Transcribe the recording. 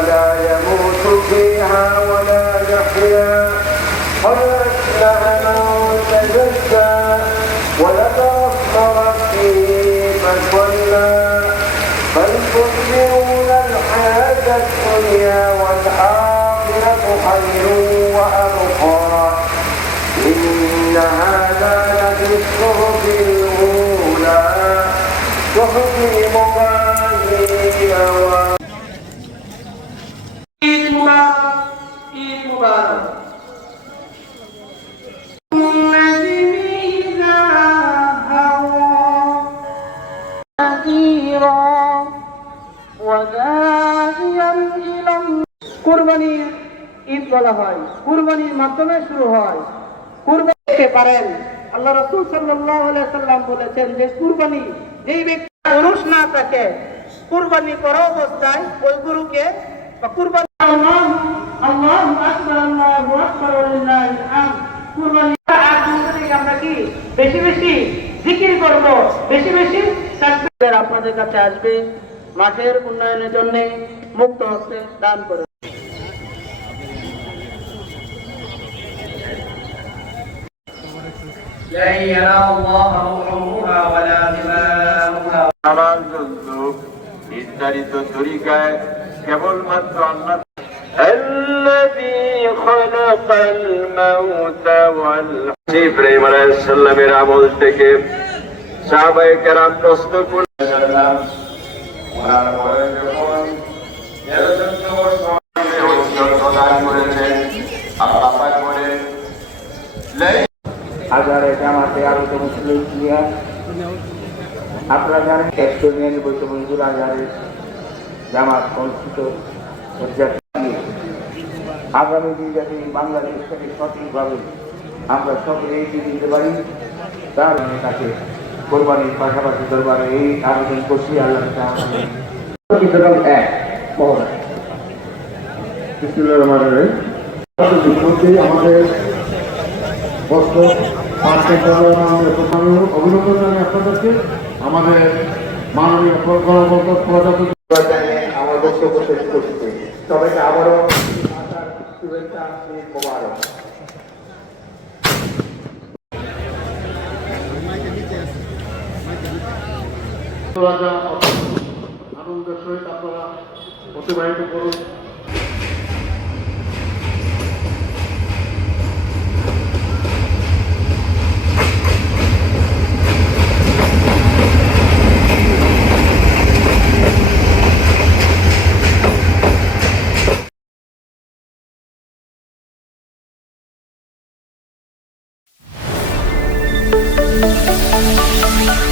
لا يموت فيها ولا يحيا قد أفلح من تزكى وذكر اسم ربه فصلى بل تؤثرون الحياة الدنيا والآخرة خير وأبقى إن هذا لفي الصحف الأولى صحف إبراهيم ঈদ মুবারক ঈদ মুবারক কুরবানির ঈদ বলা হয়, কুরবানির মাধ্যমে শুরু হয়। কুরবানি করতে পারেন, আল্লাহ রাসূল সাল্লাল্লাহু আলাইহি সাল্লাম বলেছেন যে কুরবানি যেই ব্যক্তি পুরুষ না থাকে, কুরবানি করা অবস্থায় ওই গরুকে বা কুরবানি আল্লাহু আকবার আল্লাহু আকবার ওয়ালিল্লাহিল হামদ কুরবানি আমরা কি বেশি বেশি জিকির করব, বেশি বেশি তাকবীর আপনাদের কাছে আসবে মাঠের উন্নয়নের জন্য মুক্ত হস্তে দান করে। নির্ধারিত তরিকায় কেবলমাত্র আল্লাহ ইব্রাহিম আলাইহিস সালামের আমল থেকে সাহাবায়ে কেরাম প্রশ্ন করলেন, ওনার বয়স যখন 13 প্রদান করেছেন, আল্লাহ পাক বলেন হাজারে জামাতে আরো তো মুসলিম নিয়ে আপনারা জানেন এস্টোনিয়ান বৈষম্যজুর হাজারে জামাত অনুষ্ঠিত আগামী দিন যাতে বাংলাদেশ থেকে সঠিকভাবে আমরা সকলে এগিয়ে দিতে পারি তার কাছে কোরবানির পাশাপাশি দরবারে এই আবেদন করছি। আল্লাহ আমাদের অভিনন্দন জানাই আপনাদেরকে। আমাদের মাননীয় আমার বক্তব্য শেষ করছি। সবাইকে আবারও শুভেচ্ছা মোবারক। আনন্দের সহিত আপনারা অতিবাহিত করুন। Thank you.